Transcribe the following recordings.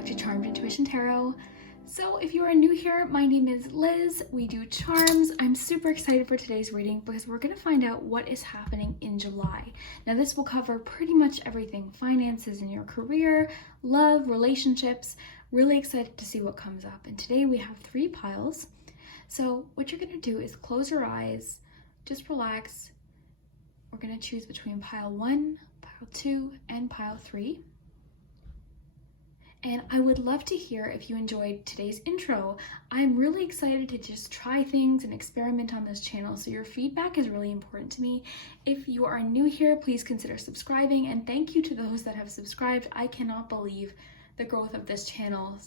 back to Charmed Intuition Tarot. So if you are new here, my name is Liz. We do charms. I'm super excited for today's reading because we're going to find out what is happening in July. Now this will cover pretty much everything: finances in your career, love, relationships. Really excited to see what comes up. And today we have 3 piles. So what you're going to do is close your eyes, just relax. We're going to choose between pile 1, pile 2, and pile 3. And I would love to hear if you enjoyed today's intro. I'm really excited to just try things and experiment on this channel, so your feedback is really important to me. If you are new here, please consider subscribing, and thank you to those that have subscribed. I cannot believe the growth of this channel.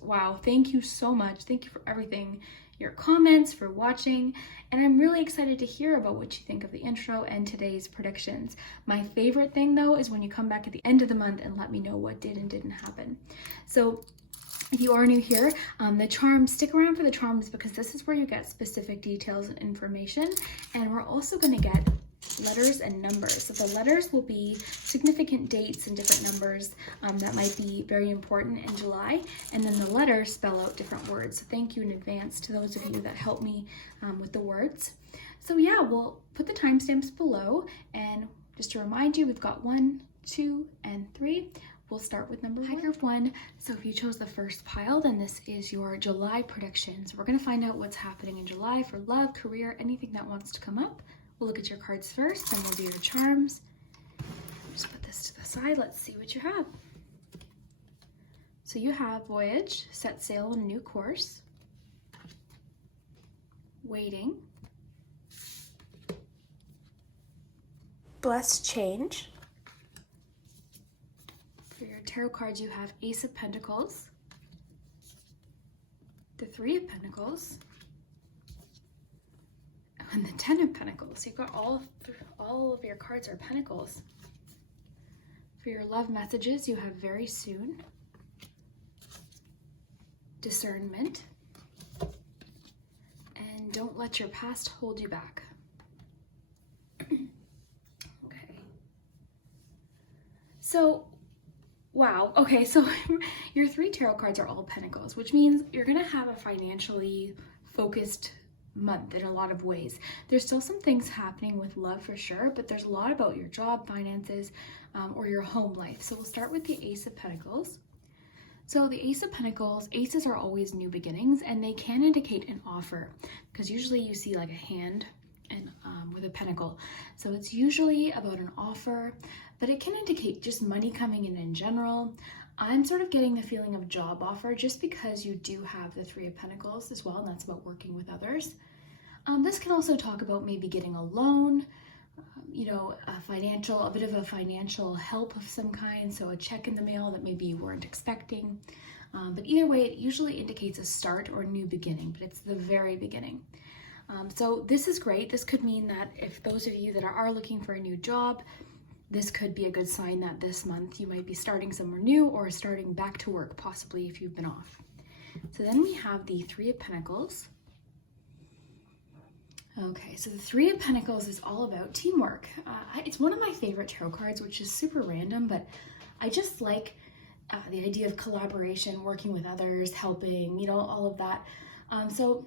Wow, thank you so much. Thank you for everything, your comments, for watching, and I'm really excited to hear about what you think of the intro and today's predictions. My favorite thing though is when you come back at the end of the month and let me know what did and didn't happen. So if you are new here, the charms, stick around for the charms because this is where you get specific details and information, and we're also going to get letters and numbers. So the letters will be significant dates and different numbers that might be very important in July, and then the letters spell out different words. So thank you in advance to those of you that help me with the words. So yeah, we'll put the timestamps below, and just to remind you, we've got 1, 2, and 3. We'll start with number 1. So if you chose the first pile, then this is your July prediction. So we're going to find out what's happening in July for love, career, anything that wants to come up. We'll look at your cards first, then we'll do your charms. Just put this to the side. Let's see what you have. So you have voyage, set sail on a new course, waiting, blessed change. For your tarot cards, you have Ace of Pentacles, the 3 of Pentacles, and the 10 of Pentacles. So you've got all of your cards are Pentacles. For your love messages, you have very soon, discernment, and don't let your past hold you back. Okay. So, wow. Okay, so your 3 tarot cards are all Pentacles, which means you're going to have a financially focused month in a lot of ways. There's still some things happening with love for sure, but there's a lot about your job, finances, or your home life. So we'll start with the Ace of Pentacles. So the Ace of Pentacles, aces are always new beginnings, and they can indicate an offer, because usually you see like a hand and with a pentacle. So it's usually about an offer, but it can indicate just money coming in general. I'm sort of getting the feeling of job offer just because you do have the 3 of Pentacles as well, and that's about working with others. This can also talk about maybe getting a loan, a bit of a financial help of some kind, so a check in the mail that maybe you weren't expecting. But either way, it usually indicates a start or a new beginning, but it's the very beginning. So this is great. This could mean that if those of you that are looking for a new job, this could be a good sign that this month you might be starting somewhere new or starting back to work, possibly if you've been off. So then we have the 3 of Pentacles. Okay, so the 3 of Pentacles is all about teamwork. It's one of my favorite tarot cards, which is super random, but I just like the idea of collaboration, working with others, helping, all of that. So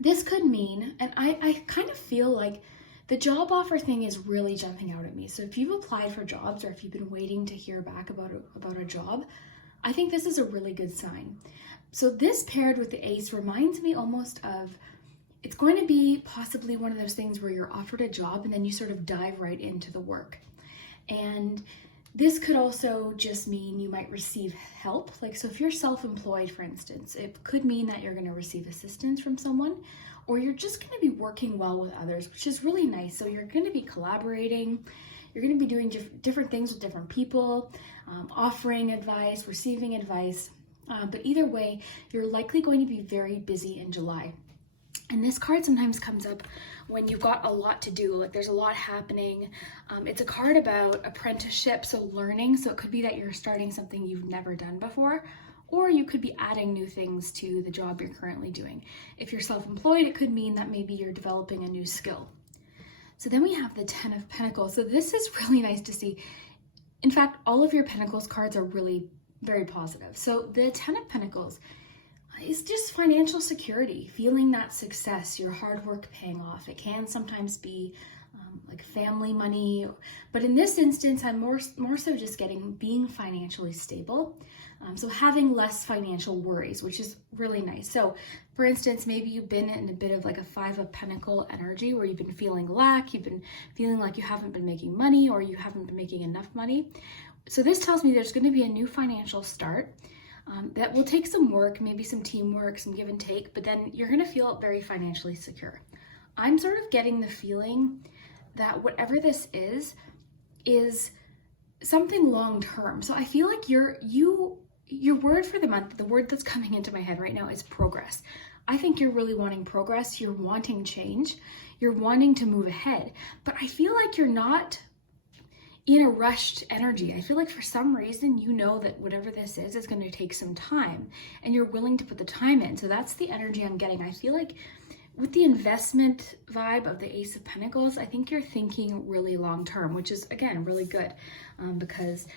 this could mean, and I kind of feel like the job offer thing is really jumping out at me. So if you've applied for jobs or if you've been waiting to hear back about a job, I think this is a really good sign. So this paired with the Ace reminds me almost of, it's going to be possibly one of those things where you're offered a job and then you sort of dive right into the work. And this could also just mean you might receive help. So if you're self-employed, for instance, it could mean that you're going to receive assistance from someone, or you're just going to be working well with others, which is really nice. So you're going to be collaborating, you're going to be doing different things with different people, offering advice, receiving advice. But either way, you're likely going to be very busy in July. And this card sometimes comes up when you've got a lot to do, like there's a lot happening. It's a card about apprenticeship, so learning. So it could be that you're starting something you've never done before, or you could be adding new things to the job you're currently doing. If you're self-employed, it could mean that maybe you're developing a new skill. So then we have the 10 of Pentacles. So this is really nice to see. In fact, all of your Pentacles cards are really very positive. So the Ten of Pentacles is just financial security, feeling that success, your hard work paying off. It can sometimes be like family money, but in this instance, I'm more so just getting being financially stable. So having less financial worries, which is really nice. So for instance, maybe you've been in a bit of like a Five of Pentacle energy where you've been feeling lack, you've been feeling like you haven't been making money or you haven't been making enough money. So this tells me there's going to be a new financial start. That will take some work, maybe some teamwork, some give and take, but then you're going to feel very financially secure. I'm sort of getting the feeling that whatever this is something long term. So I feel like your word for the month, the word that's coming into my head right now is progress. I think you're really wanting progress. You're wanting change. You're wanting to move ahead. But I feel like you're not in a rushed energy. I feel like for some reason, you know that whatever this is going to take some time and you're willing to put the time in. So that's the energy I'm getting. I feel like with the investment vibe of the Ace of Pentacles, I think you're thinking really long term, which is, again, really good because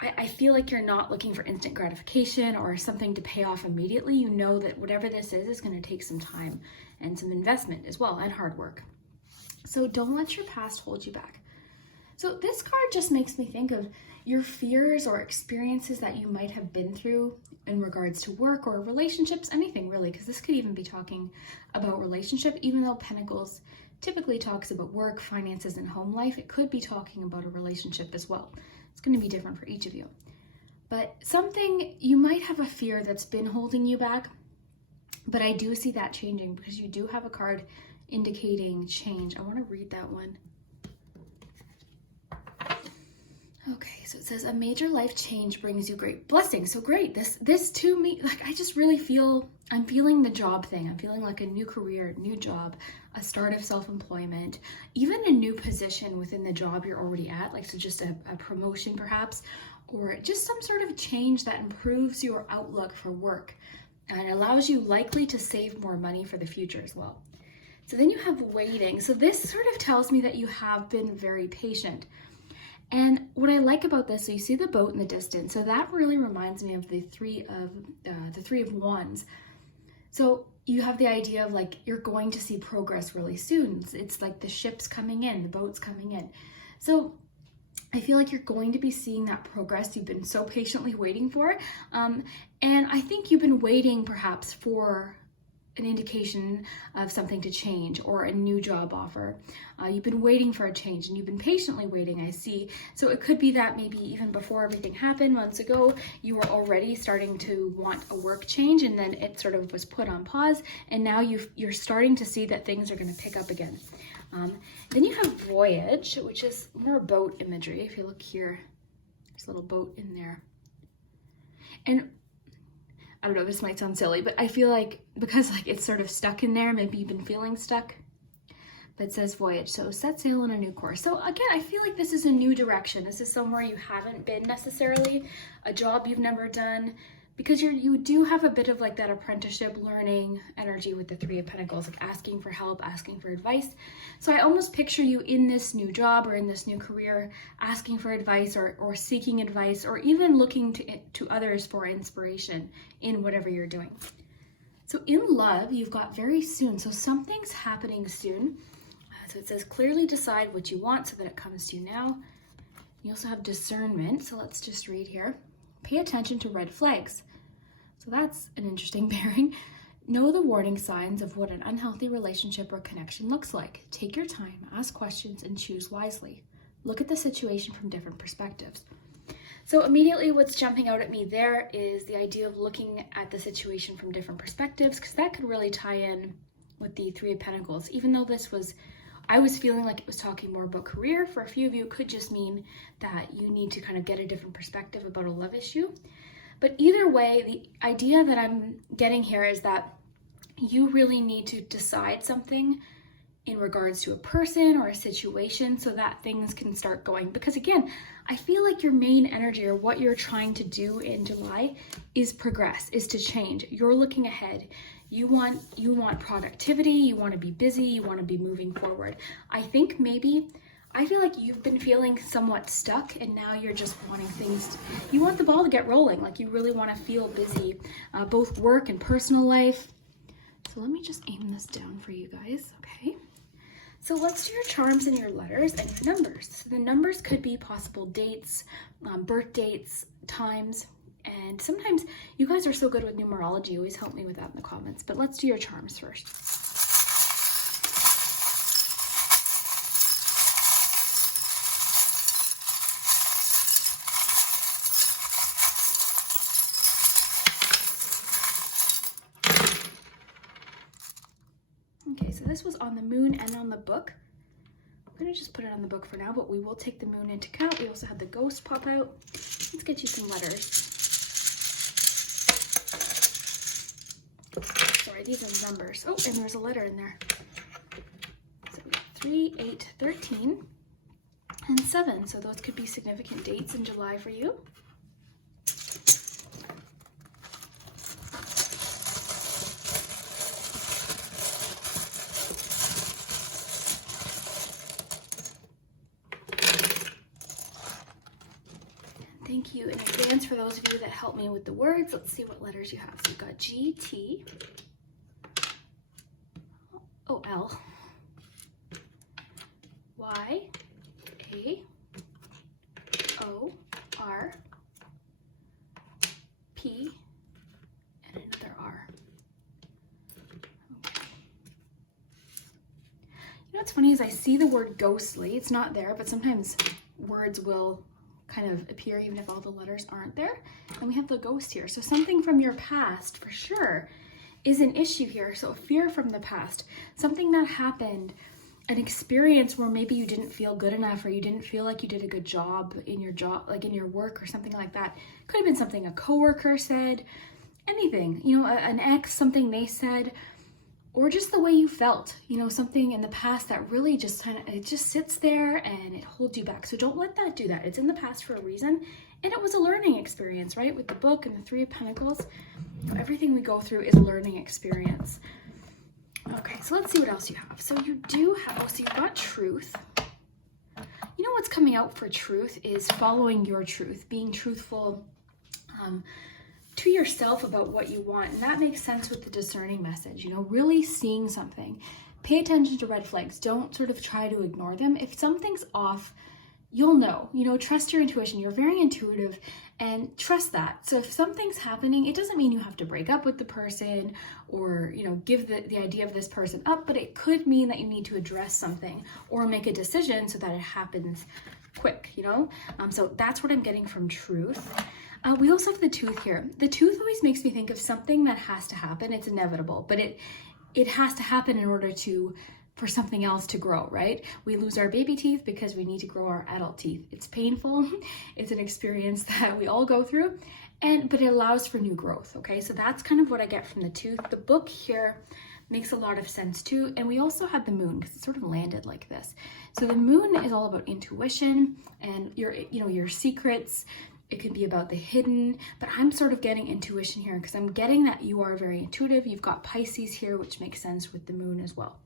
I feel like you're not looking for instant gratification or something to pay off immediately. You know that whatever this is going to take some time and some investment as well and hard work. So don't let your past hold you back. So this card just makes me think of your fears or experiences that you might have been through in regards to work or relationships, anything really, because this could even be talking about relationship, even though Pentacles typically talks about work, finances, and home life, it could be talking about a relationship as well. It's going to be different for each of you. But something, you might have a fear that's been holding you back, but I do see that changing because you do have a card indicating change. I want to read that one. Okay, so it says a major life change brings you great blessings. So great. This to me, like I just really feel, I'm feeling the job thing. I'm feeling like a new career, new job, a start of self-employment, even a new position within the job you're already at, like so just a promotion perhaps, or just some sort of change that improves your outlook for work and allows you likely to save more money for the future as well. So then you have waiting. So this sort of tells me that you have been very patient. And what I like about this, so you see the boat in the distance, so that really reminds me of the three of wands. So you have the idea of like you're going to see progress really soon. It's like the ship's coming in, the boat's coming in. So I feel like you're going to be seeing that progress you've been so patiently waiting for. And I think you've been waiting perhaps for an indication of something to change or a new job offer. You've been waiting for a change and you've been patiently waiting, I see. So it could be that maybe even before everything happened months ago, you were already starting to want a work change and then it sort of was put on pause and now you're starting to see that things are going to pick up again. Then you have voyage, which is more boat imagery. If you look here, there's a little boat in there. And I don't know, this might sound silly, but I feel like because like it's sort of stuck in there, maybe you've been feeling stuck, but it says voyage. So set sail on a new course. So again, I feel like this is a new direction. This is somewhere you haven't been necessarily, a job you've never done, because you do have a bit of like that apprenticeship learning energy with the Three of Pentacles, like asking for help, asking for advice. So I almost picture you in this new job or in this new career, asking for advice or seeking advice, or even looking to others for inspiration in whatever you're doing. So in love, you've got very soon. So something's happening soon. So it says clearly decide what you want so that it comes to you now. You also have discernment. So let's just read here. Pay attention to red flags. So that's an interesting pairing. Know the warning signs of what an unhealthy relationship or connection looks like. Take your time, ask questions, and choose wisely. Look at the situation from different perspectives. So immediately what's jumping out at me there is the idea of looking at the situation from different perspectives, because that could really tie in with the Three of Pentacles. Even though I was feeling like it was talking more about career. For a few of you, it could just mean that you need to kind of get a different perspective about a love issue. But either way, the idea that I'm getting here is that you really need to decide something in regards to a person or a situation so that things can start going. Because again, I feel like your main energy or what you're trying to do in July is progress, is to change. You're looking ahead. You want productivity, you want to be busy, you want to be moving forward. I think maybe I feel like you've been feeling somewhat stuck and now you're just wanting things, you want the ball to get rolling, like you really want to feel busy, both work and personal life. So let me just aim this down for you guys, okay? So let's do your charms and your letters and your numbers. So the numbers could be possible dates, birth dates, times, and sometimes you guys are so good with numerology. Always help me with that in the comments. But let's do your charms first. Okay, so this was on the moon and on the book. I'm gonna just put it on the book for now, but we will take the moon into account. We also had the ghost pop out. Let's get you some letters. Sorry, these are the numbers. Oh, and there's a letter in there. So we got 3, 8, 13, and 7. So those could be significant dates in July for you. Thank you in advance for those of you that help me with the words. Let's see what letters you have. So you've got G, T, O, L, Y, A, O, R, P, and another R. Okay. You know what's funny is I see the word ghostly. It's not there, but sometimes words will kind of appear even if all the letters aren't there. And we have the ghost here. So something from your past for sure is an issue here. So a fear from the past, something that happened, an experience where maybe you didn't feel good enough or you didn't feel like you did a good job, like in your work or something like that. Could have been something a coworker said, anything, you know, an ex, something they said, or just the way you felt, you know, something in the past that really just kind of, it just sits there and it holds you back. So don't let that do that. It's in the past for a reason. And it was a learning experience, right? With the book and the 3 of Pentacles, everything we go through is a learning experience. Okay, so let's see what else you have. So you do have, so you've got truth. You know what's coming out for truth is following your truth, being truthful, to yourself about what you want. And that makes sense with the discerning message, you know, really seeing something. Pay attention to red flags. Don't sort of try to ignore them. If something's off, you'll know, you know, trust your intuition. You're very intuitive and trust that. So if something's happening, it doesn't mean you have to break up with the person or, you know, give the idea of this person up, but it could mean that you need to address something or make a decision so that it happens quick, you know? So that's what I'm getting from truth. We also have the tooth here. The tooth always makes me think of something that has to happen. It's inevitable, but it has to happen in order for something else to grow, right? We lose our baby teeth because we need to grow our adult teeth. It's painful. It's an experience that we all go through, but it allows for new growth, okay? So that's kind of what I get from the tooth. The book here makes a lot of sense too. And we also had the moon because it sort of landed like this. So the moon is all about intuition and your secrets. It could be about the hidden, but I'm sort of getting intuition here because I'm getting that you are very intuitive. You've got Pisces here, which makes sense with the moon as well.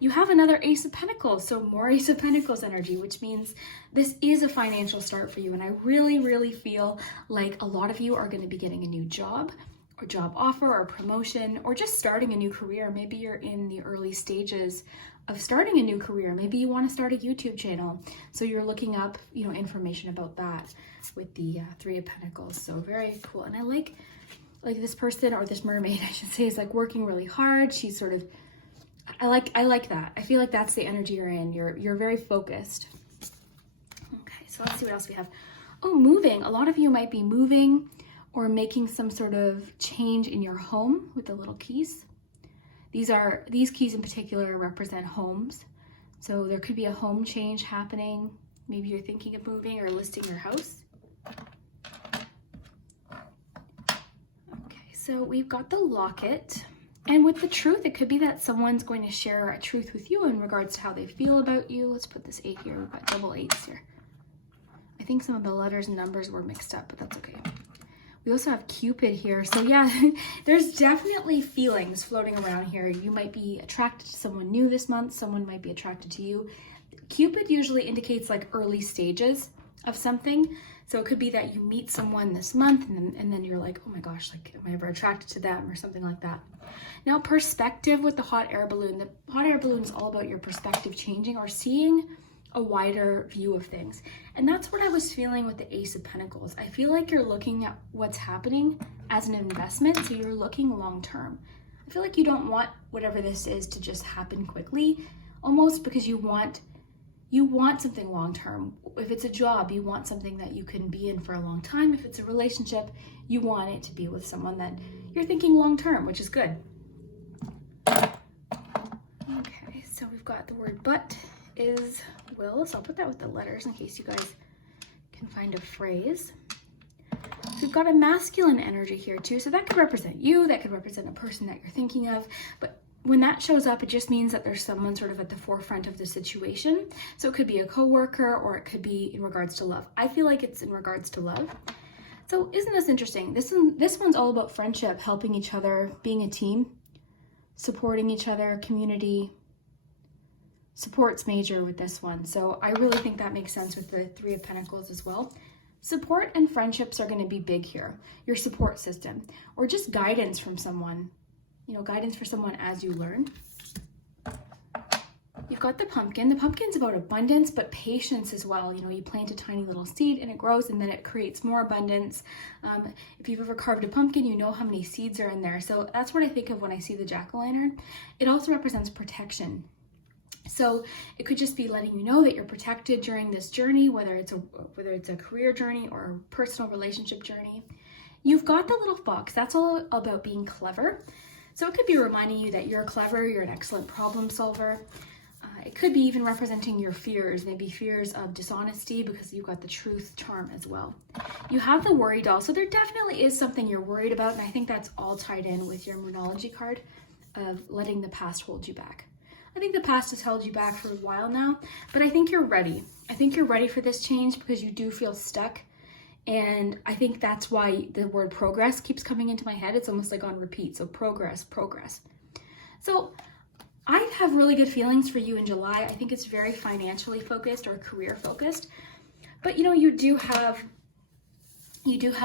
You have another Ace of Pentacles, so more Ace of Pentacles energy, which means this is a financial start for you. And I really, really feel like a lot of you are going to be getting a new job or job offer or promotion or just starting a new career. Maybe you're in the early stages of starting a new career. Maybe you want to start a YouTube channel. So you're looking up, you know, information about that with the 3 of Pentacles. So very cool. And I like this person, or this mermaid, I should say, is like working really hard. She's sort of, I like that. I feel like that's the energy you're in. You're very focused. Okay, so let's see what else we have. Oh, moving. A lot of you might be moving or making some sort of change in your home with the little keys. These keys in particular represent homes. So there could be a home change happening. Maybe you're thinking of moving or listing your house. Okay, so we've got the locket. And with the truth, it could be that someone's going to share a truth with you in regards to how they feel about you. Let's put this 8 here. We've got double 8s here. I think some of the letters and numbers were mixed up, but that's okay. We also have Cupid here. So yeah, there's definitely feelings floating around here. You might be attracted to someone new this month. Someone might be attracted to you. Cupid usually indicates like early stages of something. So it could be that you meet someone this month and then you're like, oh my gosh, like, am I ever attracted to them or something like that. Now, perspective with the hot air balloon. The hot air balloon is all about your perspective changing or seeing a wider view of things. And that's what I was feeling with the Ace of Pentacles. I feel like you're looking at what's happening as an investment, so you're looking long term. I feel like you don't want whatever this is to just happen quickly, almost because you want something long term. If it's a job, you want something that you can be in for a long time. If it's a relationship, you want it to be with someone that you're thinking long term, which is good. Okay, so we've got the word but is will, so I'll put that with the letters in case you guys can find a phrase. So we've got a masculine energy here too, so that could represent you, that could represent a person that you're thinking of, but when that shows up, it just means that there's someone sort of at the forefront of the situation. So it could be a coworker or it could be in regards to love. I feel like it's in regards to love. So isn't this interesting? This one's all about friendship, helping each other, being a team, supporting each other, community. Support's major with this one. So I really think that makes sense with the Three of Pentacles as well. Support and friendships are going to be big here. Your support system or just guidance from someone. You know, guidance for someone as you learn. You've got the pumpkin. The pumpkin's about abundance, but patience as well. You know, you plant a tiny little seed and it grows and then it creates more abundance. If you've ever carved a pumpkin, you know how many seeds are in there. So that's what I think of when I see the jack-o'-lantern. It also represents protection. So it could just be letting you know that you're protected during this journey, whether it's a career journey or a personal relationship journey. You've got the little fox. That's all about being clever. So it could be reminding you that you're clever, you're an excellent problem solver. It could be even representing your fears, maybe fears of dishonesty because you've got the truth charm as well. You have the worry doll, so there definitely is something you're worried about, and I think that's all tied in with your Moonology card of letting the past hold you back. I think the past has held you back for a while now, but I think you're ready. I think you're ready for this change because you do feel stuck. And I think that's why the word progress keeps coming into my head. It's almost like on repeat. So progress, progress. So I have really good feelings for you in July. I think it's very financially focused or career focused. But you know, you do have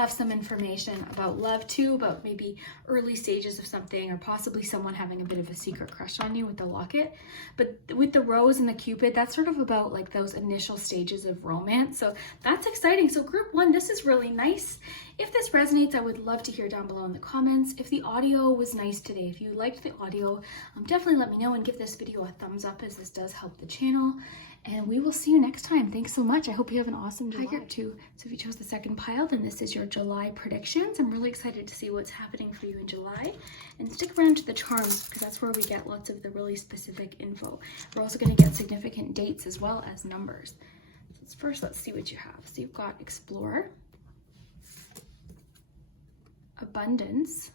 some information about love too, about maybe early stages of something or possibly someone having a bit of a secret crush on you with the locket. But with the rose and the cupid, that's sort of about like those initial stages of romance. So that's exciting. So group one, this is really nice. If this resonates, I would love to hear down below in the comments. If the audio was nice today, if you liked the audio, definitely let me know and give this video a thumbs up as this does help the channel. And we will see you next time. Thanks so much. I hope you have an awesome July. Hi, group two. So if you chose the second pile, then this is your July predictions. I'm really excited to see what's happening for you in July. And stick around to the charms because that's where we get lots of the really specific info. We're also going to get significant dates as well as numbers. So first, let's see what you have. So you've got Explorer, Abundance.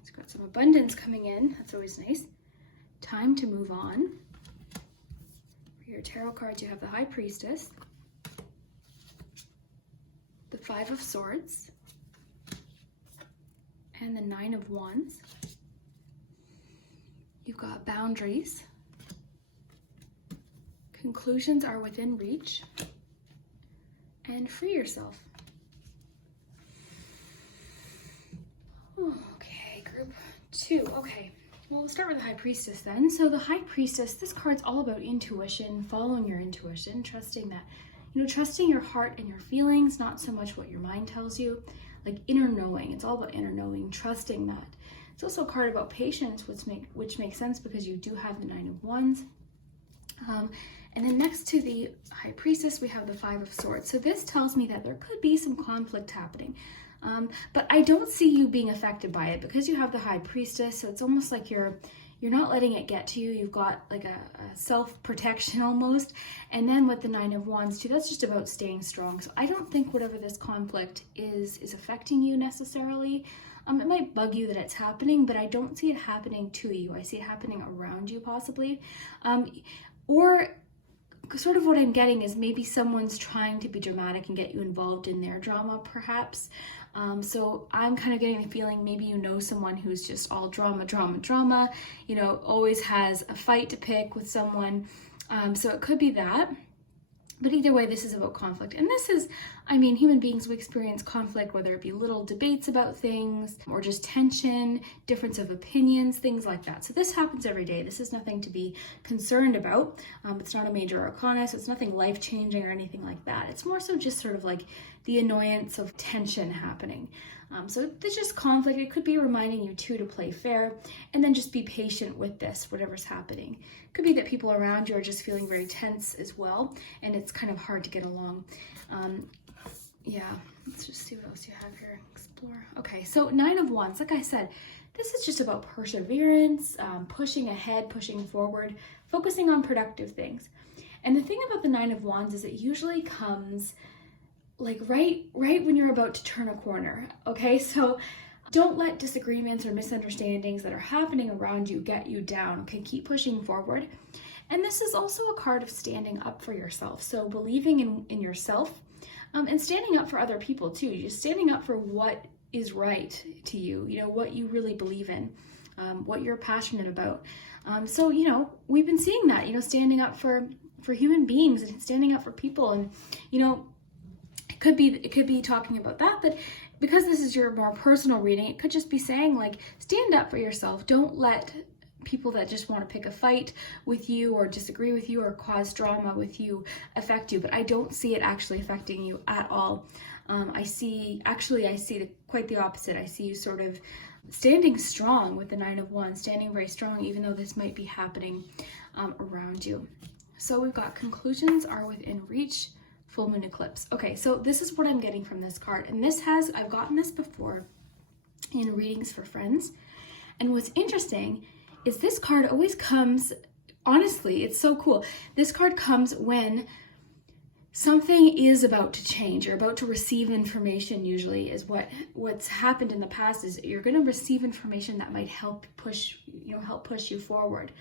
It's got some abundance coming in. That's always nice. Time to move on. Your tarot cards, you have the High Priestess, the Five of Swords, and the Nine of Wands. You've got boundaries. Conclusions are within reach. And free yourself. Okay, group two. Okay. Well, we'll start with the High Priestess then. So the High Priestess, this card's all about intuition, following your intuition, trusting that, trusting your heart and your feelings, not so much what your mind tells you, like inner knowing. It's all about inner knowing, trusting that. It's also a card about patience, which makes sense because you do have the Nine of Wands. And then next to the High Priestess, we have the Five of Swords. So this tells me that there could be some conflict happening. But I don't see you being affected by it because you have the High Priestess. So it's almost like you're not letting it get to you. You've got like a self-protection almost. And then with the Nine of Wands too, that's just about staying strong. So I don't think whatever this conflict is affecting you necessarily. It might bug you that it's happening, but I don't see it happening to you. I see it happening around you possibly. Or sort of what I'm getting is maybe someone's trying to be dramatic and get you involved in their drama perhaps. So I'm kind of getting the feeling maybe you know someone who's just all drama, always has a fight to pick with someone. So it could be that. But either way, this is about conflict. And this is, I mean, human beings, we experience conflict, whether it be little debates about things or just tension, difference of opinions, things like that. So this happens every day. This is nothing to be concerned about. It's not a major arcana, so it's nothing life-changing or anything like that. It's more so just sort of like the annoyance of tension happening. So there's just conflict. It could be reminding you too to play fair and then just be patient with this, whatever's happening. It could be that people around you are just feeling very tense as well, and it's kind of hard to get along. Yeah, let's just see what else you have here. Explore. Okay, so 9 of Wands, like I said, this is just about perseverance, pushing ahead, pushing forward, focusing on productive things. And the thing about the 9 of Wands is it usually comes like right when you're about to turn a corner, okay? So don't let disagreements or misunderstandings that are happening around you get you down, okay? Keep pushing forward. And this is also a card of standing up for yourself. So believing in yourself and standing up for other people too. Just standing up for what is right to you, you know, what you really believe in, what you're passionate about. So, you know, we've been seeing that, you know, standing up for human beings and standing up for people. And, you know, it could be talking about that, but because this is your more personal reading, it could just be saying like, stand up for yourself. Don't let people that just want to pick a fight with you or disagree with you or cause drama with you affect you. But I don't see it actually affecting you at all. I see quite the opposite. I see you sort of standing strong with the 9 of Wands, standing very strong, even though this might be happening around you. So we've got conclusions are within reach. Full moon eclipse. Okay, so this is what I'm getting from this card. And I've gotten this before in readings for friends. And what's interesting is this card always comes, honestly, it's so cool. This card comes when something is about to change. You're about to receive information, usually is what's happened in the past is you're going to receive information that might help push you forward.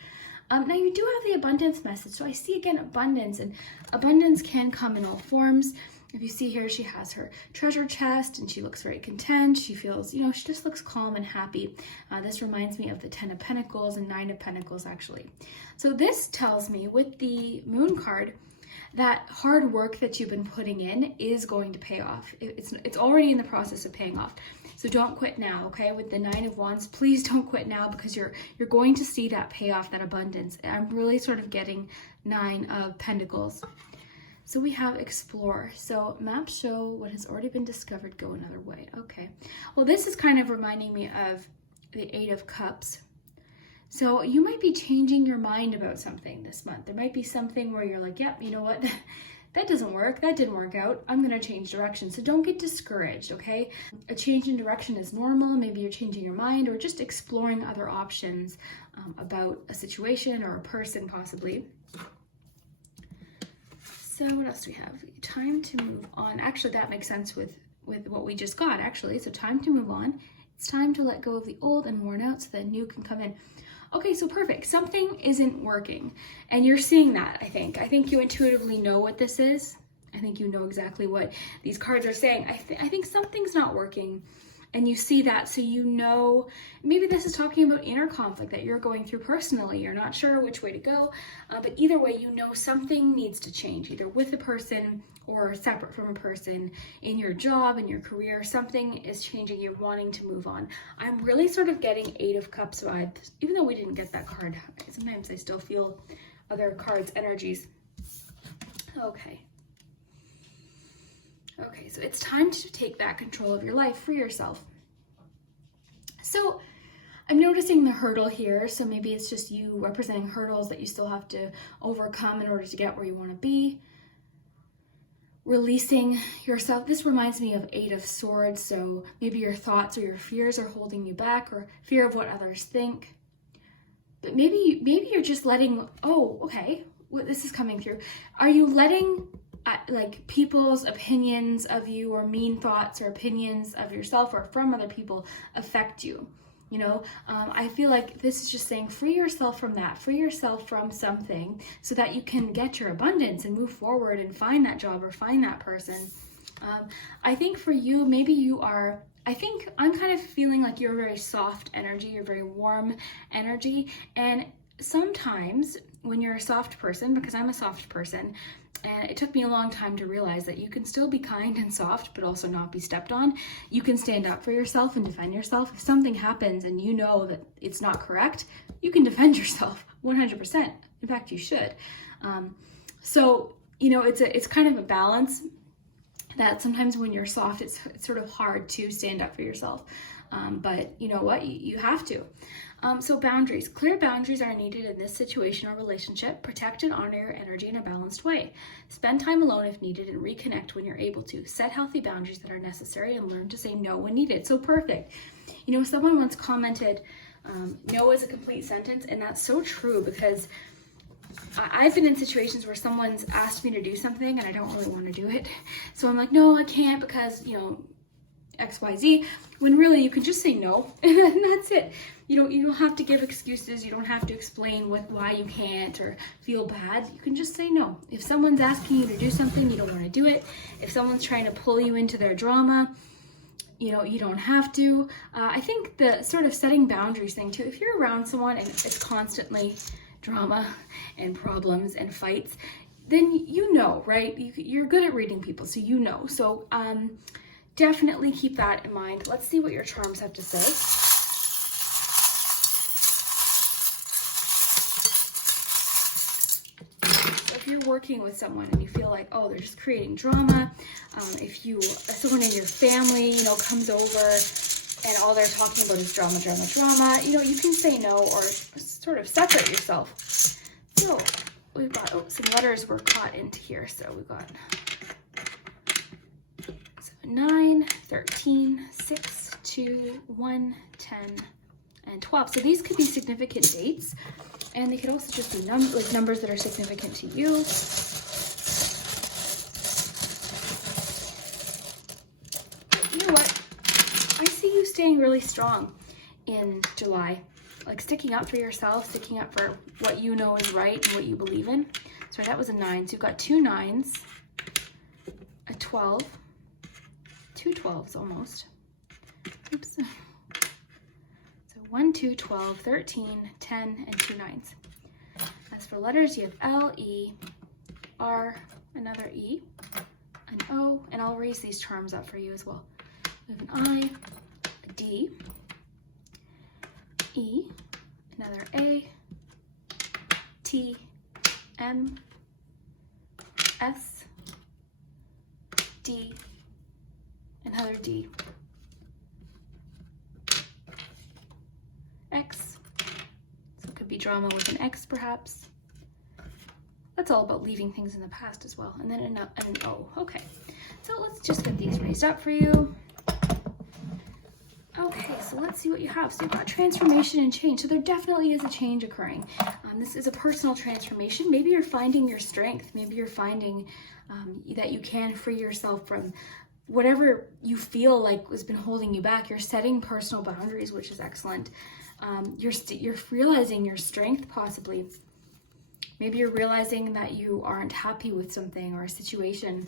Now you do have the abundance message. So I see again abundance, and abundance can come in all forms. If you see here, she has her treasure chest and she looks very content. She feels, you know, she just looks calm and happy. This reminds me of the 10 of Pentacles and 9 of Pentacles actually. So this tells me with the moon card that hard work that you've been putting in is going to pay off. It's already in the process of paying off. So don't quit now, okay? With the 9 of Wands, please don't quit now because you're going to see that payoff, that abundance. I'm really sort of getting 9 of Pentacles. So we have explore. So maps show what has already been discovered, go another way. Okay. Well, this is kind of reminding me of the 8 of Cups. So you might be changing your mind about something this month. There might be something where you're like, yep, you know what? That doesn't work. That didn't work out. I'm going to change direction. So don't get discouraged, okay? A change in direction is normal. Maybe you're changing your mind or just exploring other options about a situation or a person possibly. So what else do we have? Time to move on. Actually, that makes sense with what we just got, actually. So time to move on. It's time to let go of the old and worn out so that new can come in. Okay, so perfect. Something isn't working, and you're seeing that, I think. I think you intuitively know what this is. I think you know exactly what these cards are saying. I think something's not working, and you see that, so you know, maybe this is talking about inner conflict that you're going through personally. You're not sure which way to go, but either way, you know something needs to change, either with a person or separate from a person, in your job, in your career. Something is changing. You're wanting to move on. I'm really sort of getting 8 of Cups vibes, even though we didn't get that card. Sometimes I still feel other cards' energies. Okay, so it's time to take back control of your life, free yourself. So I'm noticing the hurdle here. So maybe it's just you representing hurdles that you still have to overcome in order to get where you want to be. Releasing yourself. This reminds me of 8 of Swords. So maybe your thoughts or your fears are holding you back, or fear of what others think. But maybe you're just letting, this is coming through. Are you letting like people's opinions of you or mean thoughts or opinions of yourself or from other people affect you? You know, I feel like this is just saying free yourself from that, free yourself from something so that you can get your abundance and move forward and find that job or find that person. I think for you, I think I'm kind of feeling like you're a very soft energy, you're very warm energy. And sometimes when you're a soft person, because I'm a soft person, And it took me a long time to realize that you can still be kind and soft, but also not be stepped on. You can stand up for yourself and defend yourself. If something happens and you know that it's not correct, you can defend yourself 100%. In fact, you should. So, it's kind of a balance that sometimes when you're soft, it's sort of hard to stand up for yourself. But you know what? You have to. So boundaries. Clear boundaries are needed in this situation or relationship. Protect and honor your energy in a balanced way. Spend time alone if needed and reconnect when you're able to. Set healthy boundaries that are necessary and learn to say no when needed. So perfect. Someone once commented, no is a complete sentence, and that's so true because I've been in situations where someone's asked me to do something and I don't really want to do it. So I'm like, no, I can't because, XYZ, when really you can just say no and that's it. You don't have to give excuses. You don't have to explain why you can't or feel bad. You can just say no. If someone's asking you to do something, you don't want to do it. If someone's trying to pull you into their drama, you don't have to. I think the sort of setting boundaries thing too, if you're around someone and it's constantly drama and problems and fights, then right? You're good at reading people, so So definitely keep that in mind. Let's see what your charms have to say. So if you're working with someone and you feel like, oh, they're just creating drama, if someone in your family, comes over and all they're talking about is drama, you can say no or sort of separate yourself. So we've got, some letters were caught into here. So we've got 9, 13, 6, 2, 1, 10, and 12. So these could be significant dates, and they could also just be numbers that are significant to you. But you know what? I see you staying really strong in July, like sticking up for yourself, sticking up for what you know is right and what you believe in. So that was a 9. So you've got 2 9s, a 12, 2 12s almost. Oops. So 1, 2, 12, 13, 10, and 2 9s. As for letters, you have L, E, R, another E, an O, and I'll raise these charms up for you as well. We have an I, a D, E, another A, T, M, S, D, another D, X, so it could be drama with an X perhaps. That's all about leaving things in the past as well. And then an O. Okay, so let's just get these raised up for you. Okay, so let's see what you have. So you've got transformation and change. So there definitely is a change occurring. This is a personal transformation. Maybe you're finding your strength. Maybe you're finding that you can free yourself from whatever you feel like has been holding you back. You're setting personal boundaries, which is excellent. You're realizing your strength possibly. Maybe you're realizing that you aren't happy with something or a situation.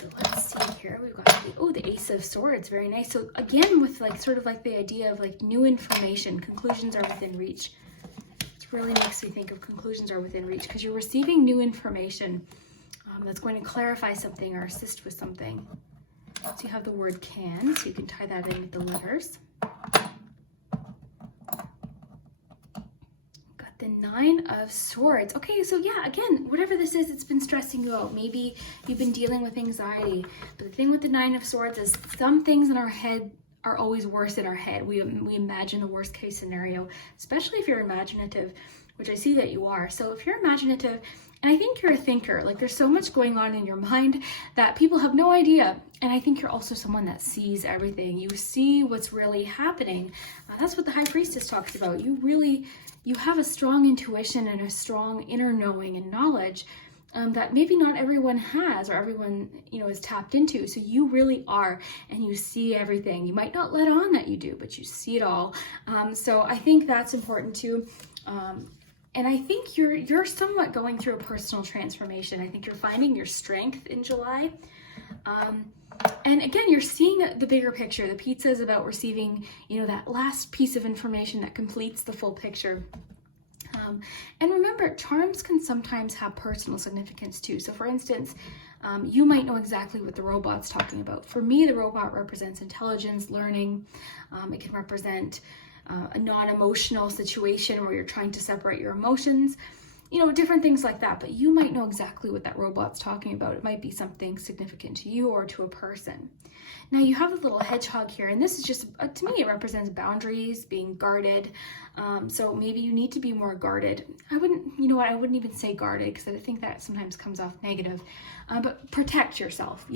So let's see here. We've got the Ace of Swords. Very nice. So again, with sort of the idea of new information, conclusions are within reach. It really makes me think of conclusions are within reach because you're receiving new information that's going to clarify something or assist with something. So you have the word can, so you can tie that in with the letters. The 9 of Swords. Okay, so yeah, again, whatever this is, it's been stressing you out. Maybe you've been dealing with anxiety. But the thing with the 9 of Swords is some things in our head are always worse in our head. We imagine a worst case scenario, especially if you're imaginative, which I see that you are. So if you're imaginative, and I think you're a thinker, there's so much going on in your mind that people have no idea. And I think you're also someone that sees everything. You see what's really happening. That's what the High Priestess talks about. You have a strong intuition and a strong inner knowing and knowledge that maybe not everyone has or everyone, is tapped into. So you really are, and you see everything. You might not let on that you do, but you see it all. So I think that's important too. And I think you're somewhat going through a personal transformation. I think you're finding your strength in July. And again, you're seeing the bigger picture. The pizza is about receiving, that last piece of information that completes the full picture. And remember, charms can sometimes have personal significance too. So for instance, you might know exactly what the robot's talking about. For me, the robot represents intelligence, learning. It can represent a non-emotional situation where you're trying to separate your emotions, different things like that. But you might know exactly what that robot's talking about. It might be something significant to you or to a person. Now you have a little hedgehog here, and this is just, to me, it represents boundaries, being guarded. So maybe you need to be more guarded. I wouldn't even say guarded, because I think that sometimes comes off negative. But protect yourself,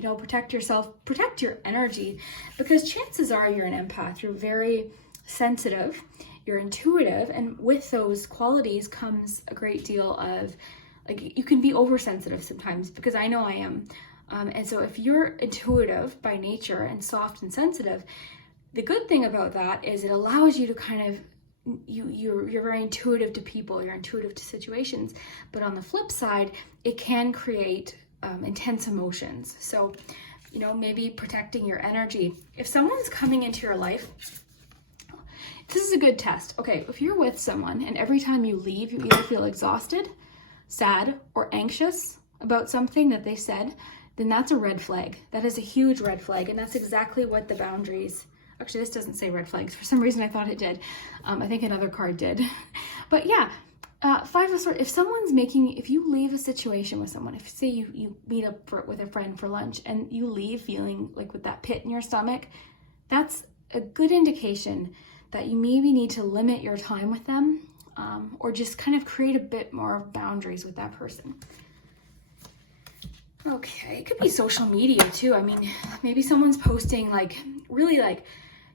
protect your energy, because chances are you're an empath. You're very sensitive, you're intuitive, and with those qualities comes a great deal of, you can be oversensitive sometimes, because I know I am. And so if you're intuitive by nature and soft and sensitive, the good thing about that is it allows you to kind of, you're very intuitive to people, you're intuitive to situations. But on the flip side, it can create intense emotions. So, maybe protecting your energy. If someone's coming into your life, this is a good test. Okay, if you're with someone and every time you leave, you either feel exhausted, sad, or anxious about something that they said, then that's a red flag. That is a huge red flag. And that's exactly what the boundaries, actually this doesn't say red flags. For some reason I thought it did. I think another card did. But yeah, Five of Swords, if you leave a situation with someone, if say you meet up with a friend for lunch and you leave feeling like with that pit in your stomach, that's a good indication that you maybe need to limit your time with them, or just kind of create a bit more boundaries with that person. Okay, it could be social media too. I mean, maybe someone's posting really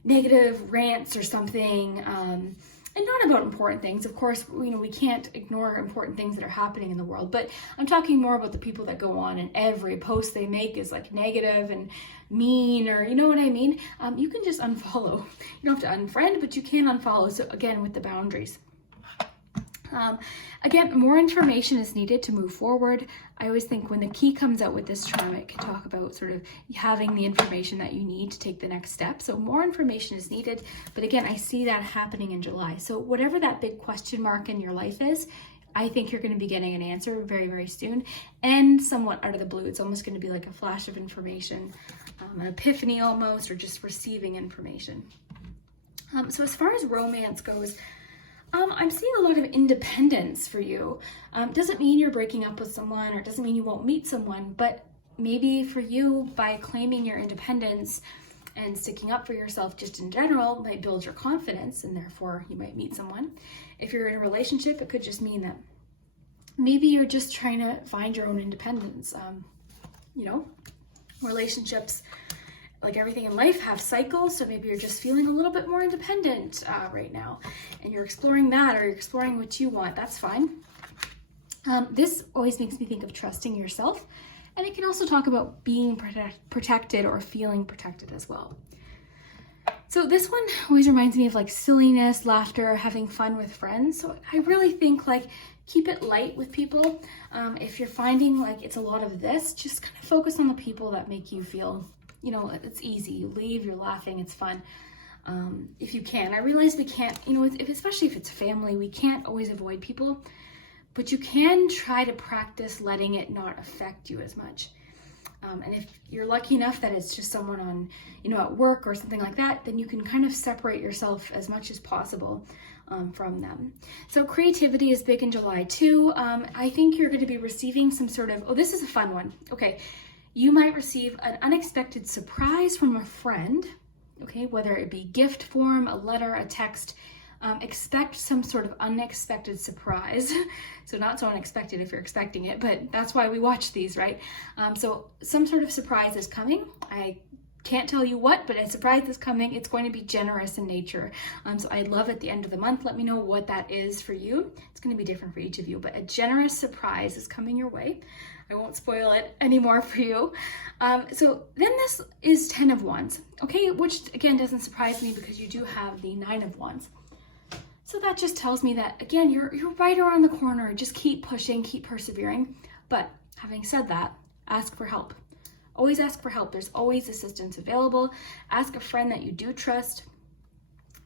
negative rants or something, and not about important things. Of course, we can't ignore important things that are happening in the world, but I'm talking more about the people that go on and every post they make is negative and mean, or you know what I mean? You can just unfollow. You don't have to unfriend, but you can unfollow. So again, with the boundaries. Again, more information is needed to move forward. I always think when the key comes out with this charm, it can talk about sort of having the information that you need to take the next step. So more information is needed. But again, I see that happening in July. So whatever that big question mark in your life is, I think you're going to be getting an answer very, very soon, and somewhat out of the blue. It's almost going to be like a flash of information, an epiphany almost, or just receiving information. So as far as romance goes, I'm seeing a lot of independence for you. Doesn't mean you're breaking up with someone, or doesn't mean you won't meet someone, but maybe for you, by claiming your independence and sticking up for yourself just in general, might build your confidence, and therefore you might meet someone. If you're in a relationship, it could just mean that maybe you're just trying to find your own independence. Relationships, like everything in life, have cycles, so maybe you're just feeling a little bit more independent right now, and you're exploring that, or you're exploring what you want. That's fine. This always makes me think of trusting yourself, and it can also talk about being protected or feeling protected as well. So this one always reminds me of silliness, laughter, having fun with friends. So I really think keep it light with people. If you're finding it's a lot of this, just kind of focus on the people that make you feel it's easy. You leave, you're laughing, it's fun. If you can. I realize we can't, especially if it's family, we can't always avoid people, but you can try to practice letting it not affect you as much. And if you're lucky enough that it's just someone on, at work or something like that, then you can kind of separate yourself as much as possible from them. So creativity is big in July too. I think you're going to be receiving some sort of, this is a fun one. Okay. You might receive an unexpected surprise from a friend, okay, whether it be gift form, a letter, a text. Expect some sort of unexpected surprise. So not so unexpected if you're expecting it, but that's why we watch these, right? So some sort of surprise is coming. I can't tell you what, but a surprise is coming. It's going to be generous in nature. So I'd love at the end of the month, let me know what that is for you. It's going to be different for each of you, but a generous surprise is coming your way. I won't spoil it anymore for you. So then this is 10 of Wands, okay? Which again doesn't surprise me because you do have the 9 of Wands. So that just tells me that, again, you're right around the corner. Just keep pushing, keep persevering. But having said that, ask for help. Always ask for help. There's always assistance available. Ask a friend that you do trust.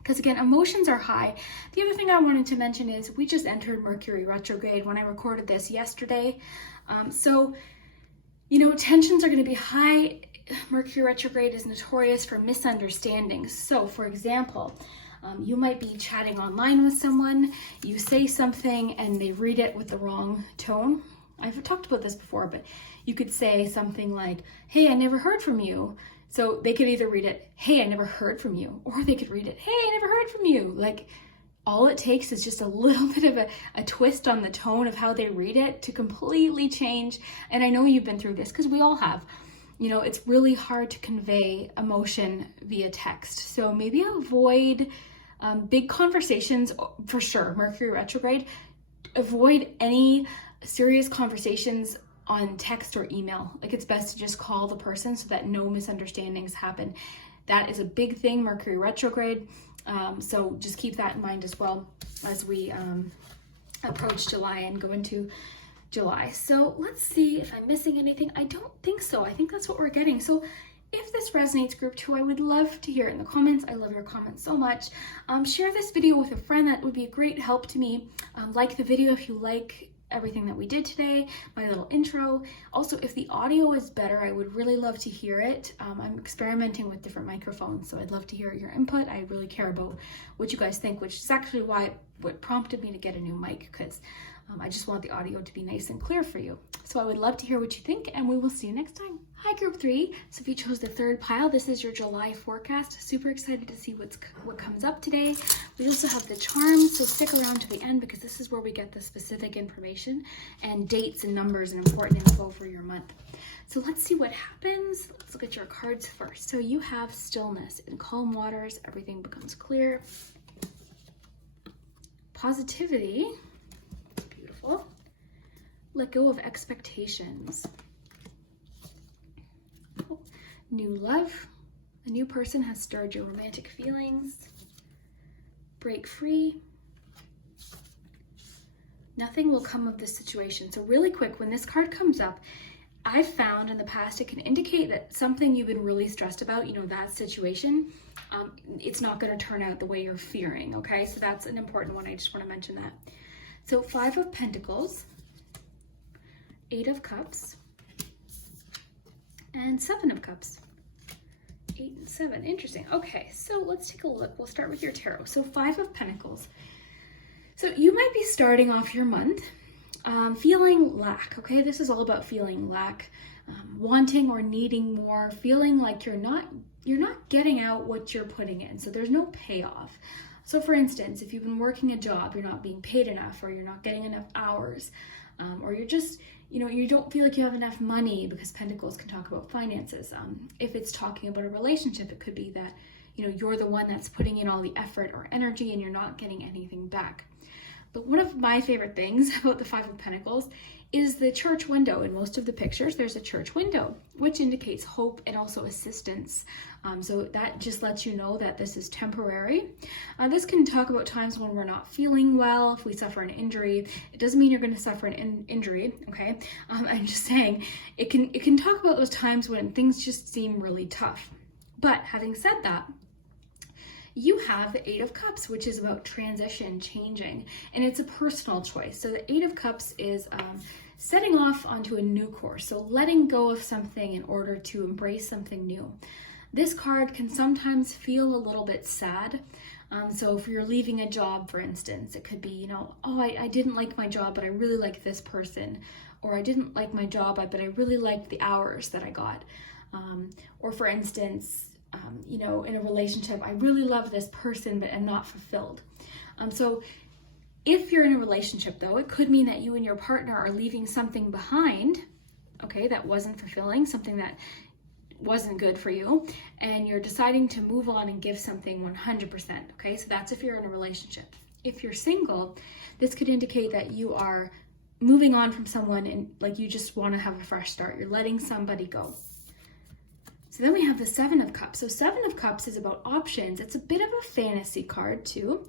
because again, emotions are high. The other thing I wanted to mention is we just entered Mercury retrograde when I recorded this yesterday. So, you know, tensions are going to be high. Mercury retrograde is notorious for misunderstandings. So, for example, you might be chatting online with someone, you say something and they read it with the wrong tone. I've talked about this before, but you could say something like, hey, I never heard from you. So they could either read it, hey, I never heard from you, or they could read it, hey, I never heard from you. Like, all it takes is just a little bit of a twist on the tone of how they read it to completely change. And I know you've been through this because we all have. You know, it's really hard to convey emotion via text. So maybe avoid big conversations for sure. Mercury retrograde, avoid any serious conversations on text or email. Like, it's best to just call the person so that no misunderstandings happen. That is a big thing, Mercury retrograde. So just keep that in mind as well as we approach July and go into July. So let's see if I'm missing anything. I don't think so. I think that's what we're getting. So if this resonates, group 2, I would love to hear it in the comments. I love your comments so much. Share this video with a friend. That would be a great help to me. Like the video if you like everything that we did today, my little intro. Also, if the audio is better, I would really love to hear it. I'm experimenting with different microphones, so I'd love to hear your input. I really care about what you guys think, which is actually what prompted me to get a new mic, because I just want the audio to be nice and clear for you. So I would love to hear what you think, and we will see you next time. Hi, group 3. So if you chose the third pile, this is your July forecast. Super excited to see what comes up today. We also have the charms, so stick around to the end because this is where we get the specific information and dates and numbers and important info for your month. So let's see what happens. Let's look at your cards first. So you have stillness. In calm waters, everything becomes clear. Positivity. Beautiful. Let go of expectations. New love. A new person has stirred your romantic feelings. Break free. Nothing will come of this situation. So really quick, when this card comes up, I've found in the past it can indicate that something you've been really stressed about, you know, that situation, it's not going to turn out the way you're fearing, okay? So that's an important one. I just want to mention that. So 5 of Pentacles, 8 of Cups, and 7 of Cups. 8 and 7. Interesting. Okay, so let's take a look. We'll start with your tarot. So 5 of Pentacles. So you might be starting off your month feeling lack, okay? This is all about feeling lack, wanting or needing more, feeling like you're not getting out what you're putting in. So there's no payoff. So for instance, if you've been working a job, you're not being paid enough, or you're not getting enough hours, or you're just, you know, you don't feel like you have enough money, because Pentacles can talk about finances. If it's talking about a relationship, it could be that, you know, you're the one that's putting in all the effort or energy and you're not getting anything back. But one of my favorite things about the 5 of Pentacles is the church window. In most of the pictures, there's a church window, which indicates hope and also assistance. So that just lets you know that this is temporary. This can talk about times when we're not feeling well, if we suffer an injury. It doesn't mean you're going to suffer an injury, okay? I'm just saying it can talk about those times when things just seem really tough. But having said that, you have the 8 of Cups, which is about transition, changing, and it's a personal choice. So the 8 of Cups is setting off onto a new course, so letting go of something in order to embrace something new. This card can sometimes feel a little bit sad. So if you're leaving a job, for instance, it could be, you know, oh, I didn't like my job, but I really like this person. Or I didn't like my job, but I really liked the hours that I got. Or for instance, you know, in a relationship, I really love this person, but I'm not fulfilled. So if you're in a relationship, though, it could mean that you and your partner are leaving something behind, okay, that wasn't fulfilling, something that wasn't good for you, and you're deciding to move on and give something 100%, okay? So that's if you're in a relationship. If you're single, this could indicate that you are moving on from someone and like you just want to have a fresh start. You're letting somebody go. So then we have the 7 of Cups. So 7 of Cups is about options. It's a bit of a fantasy card too.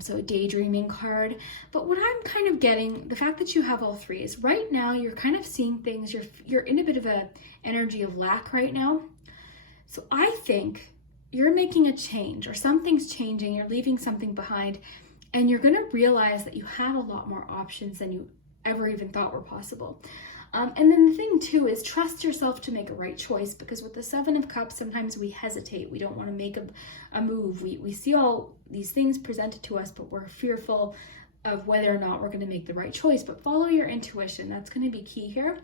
So a daydreaming card. But what I'm kind of getting, the fact that you have all 3 is right now you're kind of seeing things, you're in a bit of a energy of lack right now. So I think you're making a change, or something's changing, you're leaving something behind, and you're going to realize that you have a lot more options than you ever even thought were possible. And then the thing too is trust yourself to make a right choice, because with the Seven of Cups, sometimes we hesitate. We don't want to make a move. We see all these things presented to us, but we're fearful of whether or not we're going to make the right choice. But follow your intuition. That's going to be key here.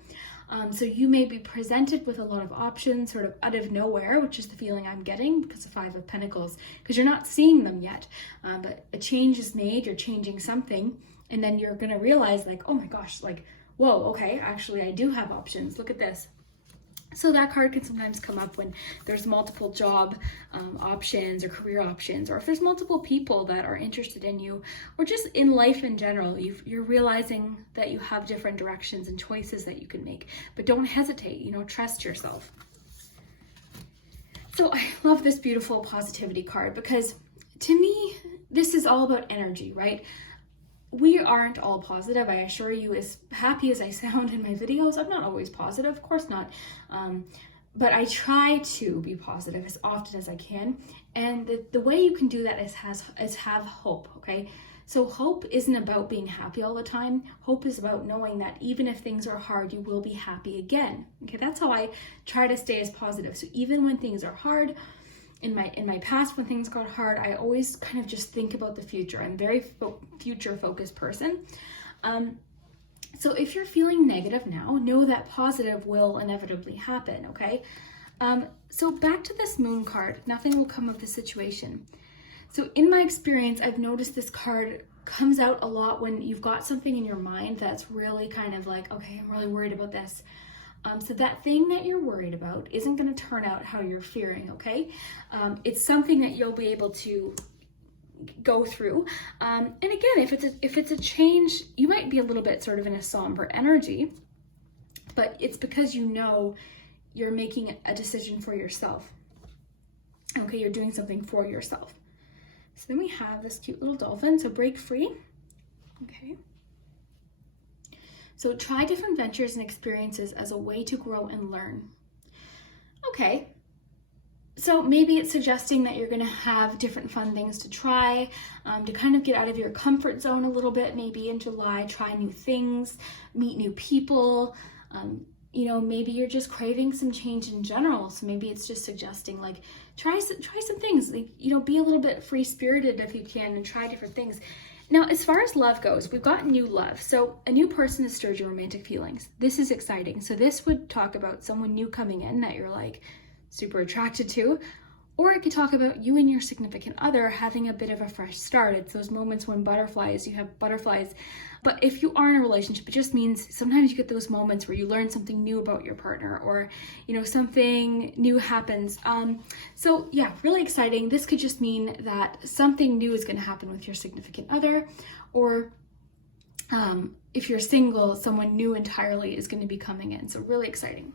So you may be presented with a lot of options sort of out of nowhere, which is the feeling I'm getting because of Five of Pentacles, because you're not seeing them yet. But a change is made, you're changing something, and then you're going to realize like, oh my gosh, like, whoa, okay, actually I do have options. Look at this. So that card can sometimes come up when there's multiple job options or career options, or if there's multiple people that are interested in you, or just in life in general. You're realizing that you have different directions and choices that you can make, but don't hesitate, trust yourself. So I love this beautiful positivity card, because to me, this is all about energy, right? We aren't all positive. I assure you, as happy as I sound in my videos, I'm not always positive, of course not. But I try to be positive as often as I can. And the way you can do that is have hope, okay? So hope isn't about being happy all the time. Hope is about knowing that even if things are hard, you will be happy again. Okay, that's how I try to stay as positive. So even when things are hard, in my past, when things got hard, I always kind of just think about the future. I'm a very future-focused person. So if you're feeling negative now, know that positive will inevitably happen, okay? So back to this Moon card, nothing will come of the situation. So in my experience, I've noticed this card comes out a lot when you've got something in your mind that's really kind of like, okay, I'm really worried about this. So that thing that you're worried about isn't going to turn out how you're fearing, okay? It's something that you'll be able to go through. And again, if it's a change, you might be a little bit sort of in a somber energy, but it's because you're making a decision for yourself. Okay, you're doing something for yourself. So then we have this cute little dolphin, so break free. Okay. So try different ventures and experiences as a way to grow and learn. Okay, so maybe it's suggesting that you're gonna have different fun things to try, to kind of get out of your comfort zone a little bit. Maybe in July, try new things, meet new people. Maybe you're just craving some change in general. So maybe it's just suggesting like, try some things, like, be a little bit free-spirited if you can and try different things. Now, as far as love goes, we've got new love. So a new person has stirred your romantic feelings. This is exciting. So this would talk about someone new coming in that you're like super attracted to, or it could talk about you and your significant other having a bit of a fresh start. It's those moments when you have butterflies. But if you are in a relationship, it just means sometimes you get those moments where you learn something new about your partner, or, something new happens. So yeah, really exciting. This could just mean that something new is going to happen with your significant other, or if you're single, someone new entirely is going to be coming in. So really exciting.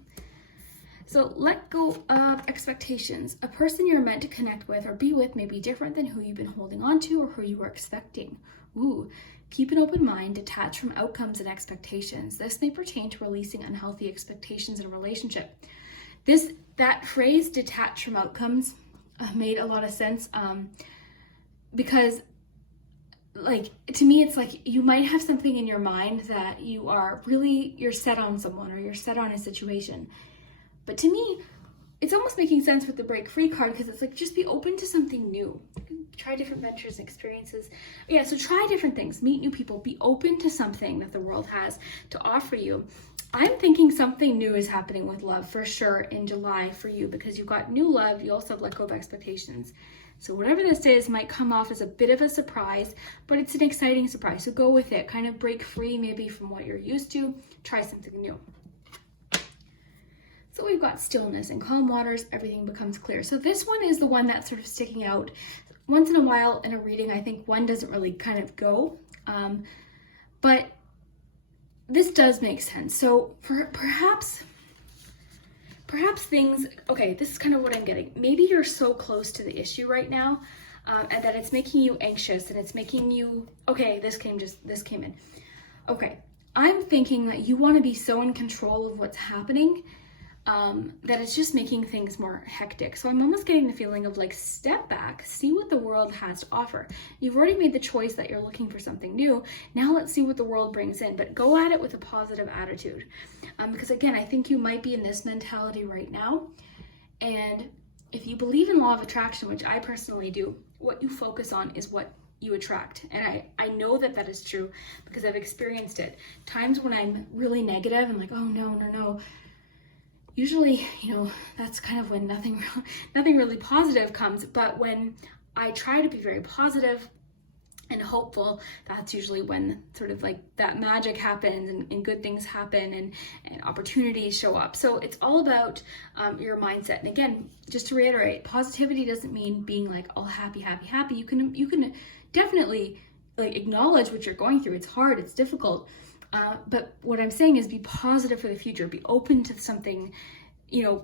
So let go of expectations. A person you're meant to connect with or be with may be different than who you've been holding on to or who you were expecting. Ooh, keep an open mind, detach from outcomes and expectations. This may pertain to releasing unhealthy expectations in a relationship. That phrase, detach from outcomes, made a lot of sense, because to me, it's like you might have something in your mind that you're set on someone, or you're set on a situation. But to me, it's almost making sense with the break free card, because it's like, just be open to something new. Try different ventures and experiences. Yeah, so try different things, meet new people, be open to something that the world has to offer you. I'm thinking something new is happening with love for sure in July for you, because you've got new love. You also have let go of expectations. So whatever this is might come off as a bit of a surprise, but it's an exciting surprise. So go with it, kind of break free maybe from what you're used to, try something new. So we've got stillness and calm waters, everything becomes clear. So this one is the one that's sort of sticking out. Once in a while in a reading, I think one doesn't really kind of go, but this does make sense. So perhaps things, okay, this is kind of what I'm getting. Maybe you're so close to the issue right now, and that it's making you anxious, and it's making you, okay, this came in. Okay, I'm thinking that you want to be so in control of what's happening, that it's just making things more hectic. So I'm almost getting the feeling of like, step back, see what the world has to offer. You've already made the choice that you're looking for something new. Now let's see what the world brings in, but go at it with a positive attitude. Because again, I think you might be in this mentality right now. And if you believe in law of attraction, which I personally do, what you focus on is what you attract. And I know that that is true because I've experienced it. Times when I'm really negative and like, oh no. Usually, that's kind of when nothing really positive comes. But when I try to be very positive and hopeful, that's usually when sort of like that magic happens and good things happen and opportunities show up. So it's all about your mindset. And again, just to reiterate, positivity doesn't mean being like all happy. You can definitely like acknowledge what you're going through. It's hard, it's difficult. But what I'm saying is be positive for the future. Be open to something,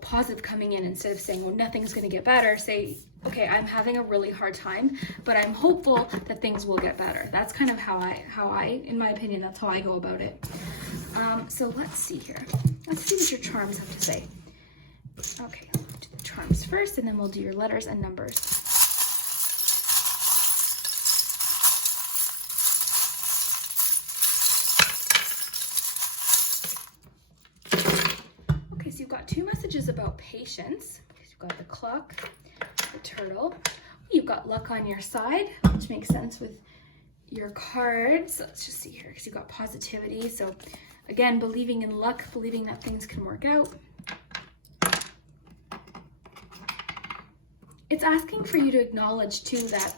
positive coming in instead of saying, well, nothing's going to get better. Say, okay, I'm having a really hard time, but I'm hopeful that things will get better. That's kind of how I, in my opinion, that's how I go about it. So let's see here. Let's see what your charms have to say. Okay, we'll do the charms first, and then we'll do your letters and numbers. You've got two messages about patience. You've got the clock, the turtle. You've got luck on your side, which makes sense with your cards. Let's just see here, because you've got positivity. So again, believing in luck, believing that things can work out. It's asking for you to acknowledge too that,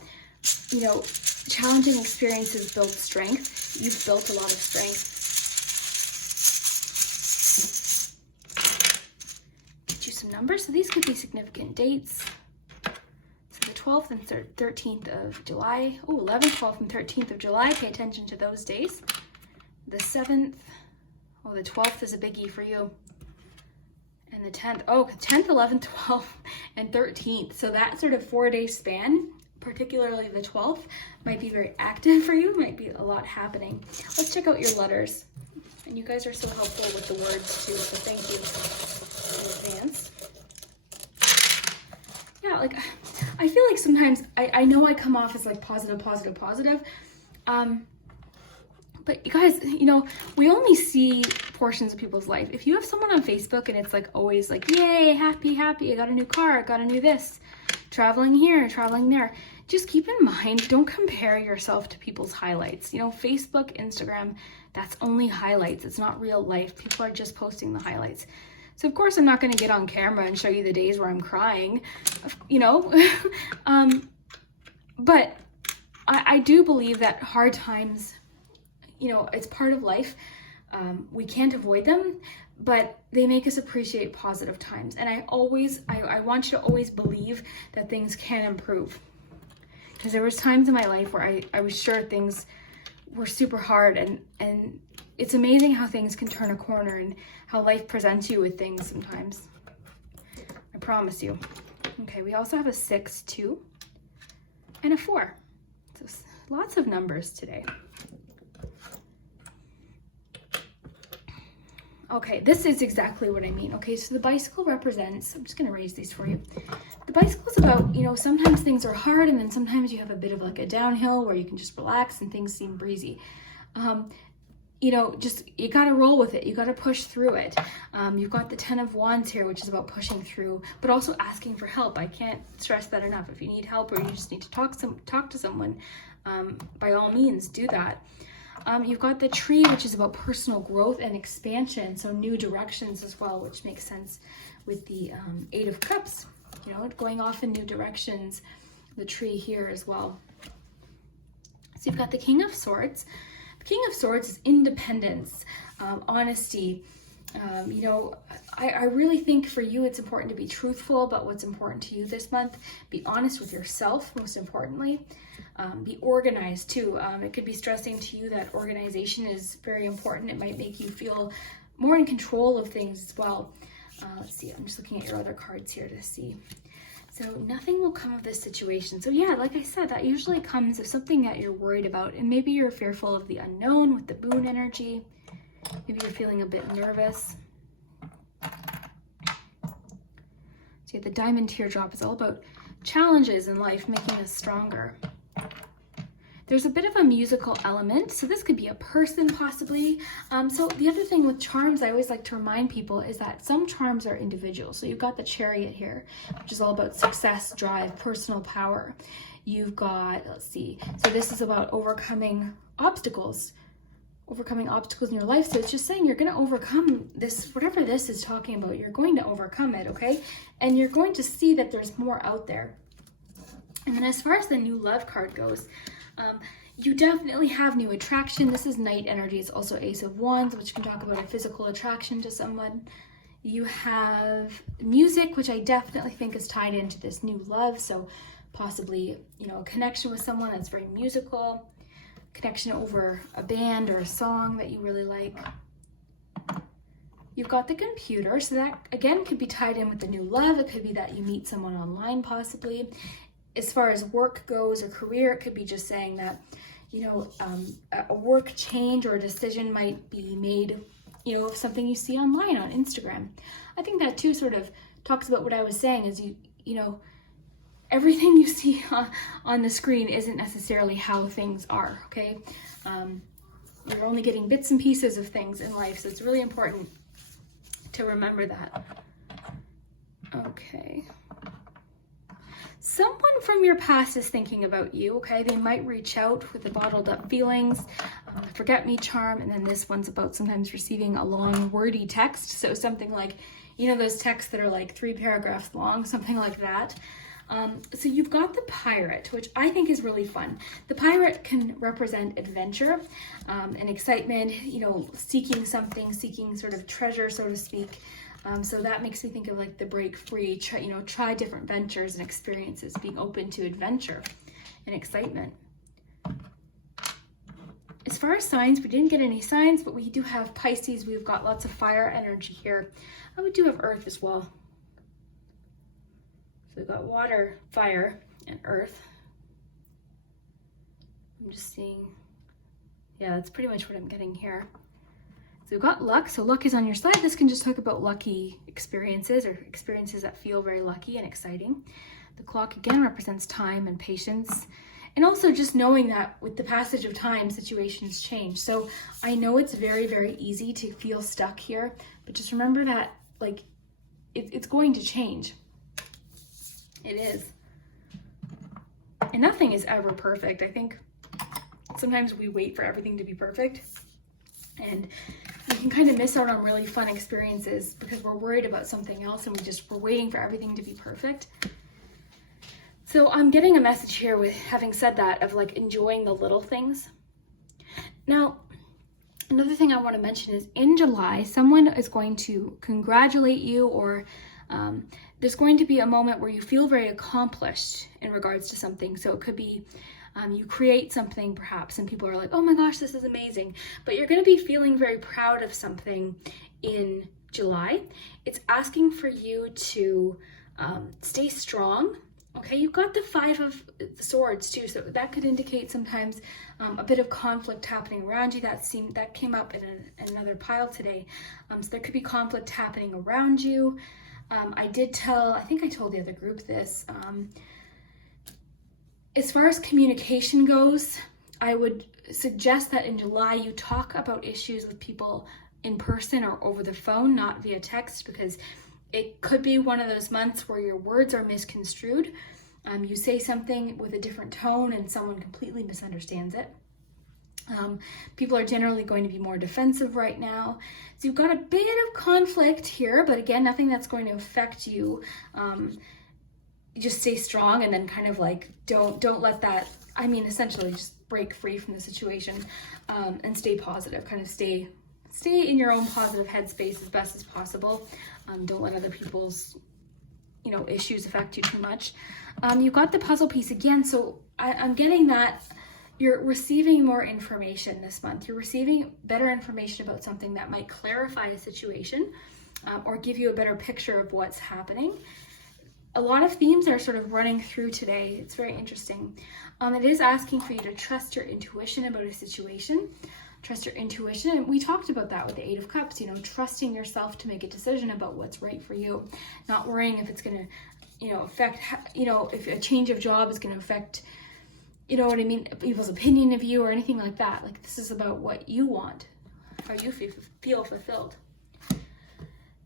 challenging experiences build strength. You've built a lot of strength. Numbers. So these could be significant dates. So the 12th and 13th of July. Oh, 11th, 12th, and 13th of July. Pay attention to those days. The 7th. Oh, the 12th is a biggie for you. And the 10th. Oh, 10th, 11th, 12th, and 13th. So that sort of 4-day span, particularly the 12th, might be very active for you. Might be a lot happening. Let's check out your letters. And you guys are so helpful with the words too. So thank you in advance. Yeah, like I feel like sometimes I know I come off as like positive. But you guys, we only see portions of people's life. If you have someone on Facebook and it's like always like, yay, happy, I got a new car, I got a new this, traveling here, traveling there. Just keep in mind, don't compare yourself to people's highlights. Facebook, Instagram, that's only highlights. It's not real life. People are just posting the highlights. So of course I'm not going to get on camera and show you the days where I'm crying, but I do believe that hard times, it's part of life. We can't avoid them, but they make us appreciate positive times. And I want you to always believe that things can improve. Because there was times in my life where I was sure things were super hard, and it's amazing how things can turn a corner and how life presents you with things sometimes. I promise you. Okay, we also have a 6, 2, and a 4. So lots of numbers today. Okay, this is exactly what I mean. Okay, so the bicycle represents, I'm just gonna raise these for you. The bicycle is about, sometimes things are hard and then sometimes you have a bit of like a downhill where you can just relax and things seem breezy. You gotta roll with it. You gotta push through it. You've got the 10 of Wands here, which is about pushing through, but also asking for help. I can't stress that enough. If you need help or you just need to talk to someone, by all means, do that. You've got the tree, which is about personal growth and expansion, so new directions as well, which makes sense with the 8 of Cups, going off in new directions, the tree here as well. So you've got the King of Swords. The King of Swords is independence, honesty. I really think for you it's important to be truthful about what's important to you this month. Be honest with yourself, most importantly. Be organized too. It could be stressing to you that organization is very important. It might make you feel more in control of things as well. Let's see, I'm just looking at your other cards here to see. So nothing will come of this situation. So yeah, like I said, that usually comes of something that you're worried about, and maybe you're fearful of the unknown with the moon energy. Maybe you're feeling a bit nervous. See, the diamond teardrop is all about challenges in life, making us stronger. There's a bit of a musical element, so this could be a person possibly. So the other thing with charms, I always like to remind people, is that some charms are individual. So you've got the Chariot here, which is all about success, drive, personal power. You've got, let's see, so this is about overcoming obstacles in your life. So it's just saying you're going to overcome this, whatever this is talking about, you're going to overcome it, okay? And you're going to see that there's more out there. And then as far as the new love card goes, you definitely have new attraction. This is Knight energy. It's also Ace of Wands, which can talk about a physical attraction to someone. You have music, which I definitely think is tied into this new love. So possibly, you know, a connection with someone that's very musical, connection over a band or a song that you really like. You've got the computer. So that again could be tied in with the new love. It could be that you meet someone online possibly. As far as work goes or career, it could be just saying that, you know, a work change or a decision might be made, you know, of something you see online on Instagram. I think that too sort of talks about what I was saying is you know, everything you see on the screen isn't necessarily how things are, okay? You're only getting bits and pieces of things in life, so it's really important to remember that. Okay. Someone from your past is thinking about you, okay? They might reach out with the bottled up feelings, the forget me charm, and then this one's about sometimes receiving a long wordy text. So something like, you know, those texts that are like 3 paragraphs long, something like that. So you've got the Pirate, which I think is really fun. The Pirate can represent adventure and excitement, you know, seeking something, seeking sort of treasure, so to speak. So that makes me think of like the break free, try different ventures and experiences, being open to adventure and excitement. As far as signs, we didn't get any signs, but we do have Pisces. We've got lots of fire energy here. And we do have Earth as well. So we've got water, fire, and earth. I'm just seeing, yeah, that's pretty much what I'm getting here. So we've got luck, so luck is on your side. This can just talk about lucky experiences or experiences that feel very lucky and exciting. The clock again represents time and patience. And also just knowing that with the passage of time, situations change. So I know it's very, very easy to feel stuck here, but just remember that like it's going to change. It is. And nothing is ever perfect. I think sometimes we wait for everything to be perfect, and we can kind of miss out on really fun experiences because we're worried about something else and we're waiting for everything to be perfect. So I'm getting a message here with having said that of like enjoying the little things. Now, another thing I want to mention is in July, someone is going to congratulate you, or there's going to be a moment where you feel very accomplished in regards to something. So it could be you create something perhaps and people are like, oh my gosh, this is amazing. But you're going to be feeling very proud of something in July. It's asking for you to stay strong. Okay, you've got the 5 of Swords too, so that could indicate sometimes a bit of conflict happening around you. That came up in another pile today. So there could be conflict happening around you. I think I told the other group this. As far as communication goes, I would suggest that in July you talk about issues with people in person or over the phone, not via text, because it could be one of those months where your words are misconstrued. You say something with a different tone and someone completely misunderstands it. People are generally going to be more defensive right now. So you've got a bit of conflict here, but again, nothing that's going to affect you. Just stay strong and then kind of like, don't let that, essentially just break free from the situation and stay positive, kind of stay in your own positive headspace as best as possible. Don't let other people's, issues affect you too much. You've got the puzzle piece again. So I'm getting that you're receiving more information this month. You're receiving better information about something that might clarify a situation or give you a better picture of what's happening. A lot of themes are sort of running through today. It's very interesting. It is asking for you to trust your intuition about a situation. trust your intuition. And we talked about that with the Eight of Cups, you know, trusting yourself to make a decision about what's right for you, not worrying if it's going to, you know, affect, you know, if a change of job is going to affect, you know what I mean, people's opinion of you or anything like that. Like, this is about what you want, how you feel fulfilled.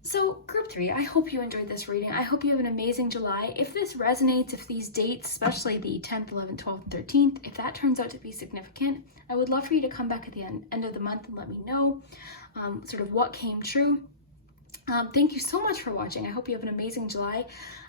So group 3, I hope you enjoyed this reading. I hope you have an amazing July. If this resonates, if these dates, especially the 10th, 11th, 12th, and 13th, if that turns out to be significant, I would love for you to come back at the end of the month and let me know sort of what came true. Thank you so much for watching. I hope you have an amazing July.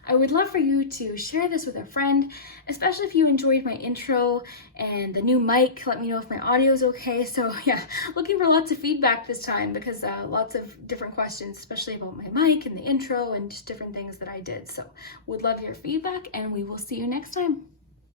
I would love for you to share this with a friend, especially if you enjoyed my intro and the new mic. Let me know if my audio is okay. So yeah, looking for lots of feedback this time because lots of different questions, especially about my mic and the intro and just different things that I did. So would love your feedback, and we will see you next time.